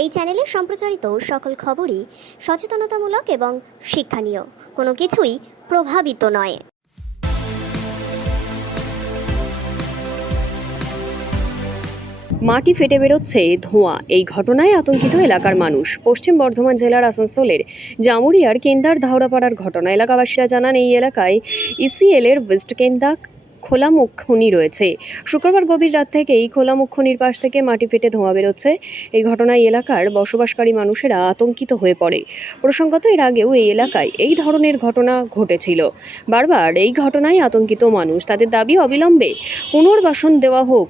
এই চ্যানেলে সম্প্রচারিত সকল খবরই সচেতনতামূলক এবং শিক্ষণীয়, কোনো কিছুই প্রভাবিত নয়। মাটি ফেটে বেরোচ্ছে ধোঁয়া, এই ঘটনায় আতঙ্কিত এলাকার মানুষ। পশ্চিম বর্ধমান জেলার আসানসোলের জামুরিয়ার কেন্দার ধাওড়াপাড়ার ঘটনা। এলাকাবাসীরা জানান, এই এলাকায় ইসিএল এর ওয়েস্ট কেন্দা খোলামুখ খনি রয়েছে। শুক্রবার গভীর রাত থেকেই খোলামুখ খনির পাশ থেকে মাটি ফেটে ধোঁয়া বেরোচ্ছে। এই ঘটনায় এলাকার বসবাসকারী মানুষেরা আতঙ্কিত হয়ে পড়ে। প্রসঙ্গত, এর আগেও এই এলাকায় এই ধরনের ঘটনা ঘটেছিল। বারবার এই ঘটনায় আতঙ্কিত মানুষ, তাদের দাবি অবিলম্বে পুনর্বাসন দেওয়া হোক।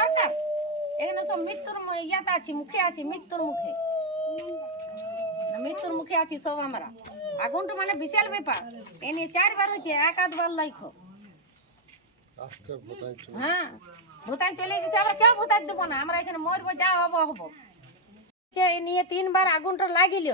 দরকার এখানে সব মৃত্যুর ইয়াতে আছি, মুখে আছি, মৃত্যুর মুখে আছি সব। আমরা আগুনটা মানে বিশাল ব্যাপার। এ নিয়ে 4 বার হয়েছে, এক আধবার লাইখো। হ্যাঁ, ভোটান চলে এসেছে, আমরা কেউ ভোটার দেবো না, আমরা এখানে মরবো, যা হবো হবো। এ নিয়ে 3 বার আগুনটা লাগিল,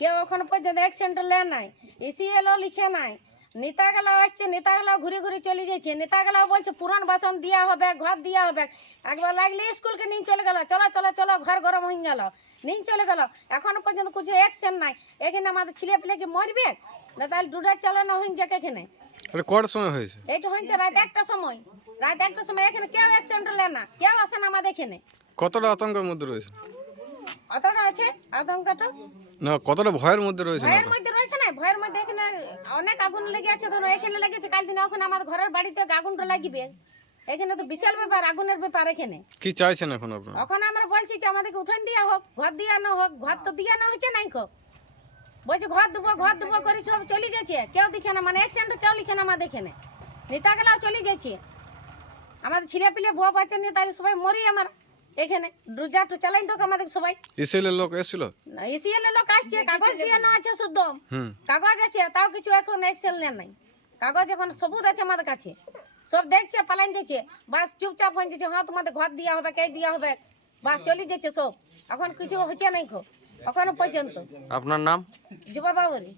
কেউ এখনো পর্যন্ত অ্যাকশনটা লে নাই, ইসিএলও লিখে নাই। নেতাগুলো আসছে, নেতাগুলো ঘুরে ঘুরে চলে যাচ্ছে। নেতাগুলো বলছে পুরান বাসন দেওয়া হবে, ঘর দেওয়া হবে। একবার লাগলে স্কুলকে নিয়ে চলে গেল, চলো চলো চলো, ঘর গরম হয়ে গেল, নিয়ে চলে গেল। এখনো পর্যন্ত কিছু অ্যাকশন নাই। এখানে আমাদের ছেলে পেলেকে মরবে না, তাহলে ডুডার চালানো হয়ে যাক। এখানে কটার সময় হয়েছে? এইটা হয়েছে রাত 1টার সময়। রাত 1টার সময় এখানে কেউ অ্যাকশনটা লে না, কেউ আসে না আমাদের এখানে। কতটা আতঙ্কের মধ্যে রয়েছে? অতটা আছে আতঙ্কটা না, কতটা ভয়ের মধ্যে রয়েছে? ভয়ের মধ্যে রয়েছে না, ভয়ের মধ্যে এখানে অনেক আগুন লেগে আছে। ধরো এখানে লেগেছে, কাল দিনে ওখানে আমার ঘরের বাড়িতে আগুনটা লাগিবে। এখানে তো বিশাল ব্যাপার, আগুনের ব্যাপার। এখানে কি চাইছেন এখন আপনারা? এখন আমরা বলছি যে আমাদেরকে উঠান দেওয়া হোক, ঘর দিয়ানো হোক। ঘর তো দিয়ানো হয়েছে নাই, খো বলছে ঘর দেবো করে সব চলে যাচ্ছে, কেউ দিচ্ছে না। মানে অ্যাকশনটা কেউ নিচ্ছে না আমাদের এখানে। নেতাগুলাও চলে যাচ্ছে, আমাদের ছেলে পিলে বউ বাচ্চা নিয়ে তাহলে সবাই মরি। আমার এখানে ডুজারটু চালাই তো আমাদের সবাই। ইসিএল এর লোক এসেছিল? না, ইসিএল এর লোক আসছে, কাগজ দিয়ে না আছে, শুদ্ধ কাগজ আছে, তাও কিছু এখন অ্যাকশন নেন নাই। কাগজ এখন সবুজ আছে আমাদের কাছে, সব দেখছে, পালাইন যাচ্ছে। বাস চুপচাপ হয়ে যাচ্ছে, হ্যাঁ তোমাদের ঘর দেওয়া হবে, কে দেওয়া হবে, বাস চলে যাচ্ছে সব। এখন কিছু হচ্ছে নাই খো এখনো পর্যন্ত। আপনার নাম? যুবা বাবুরি।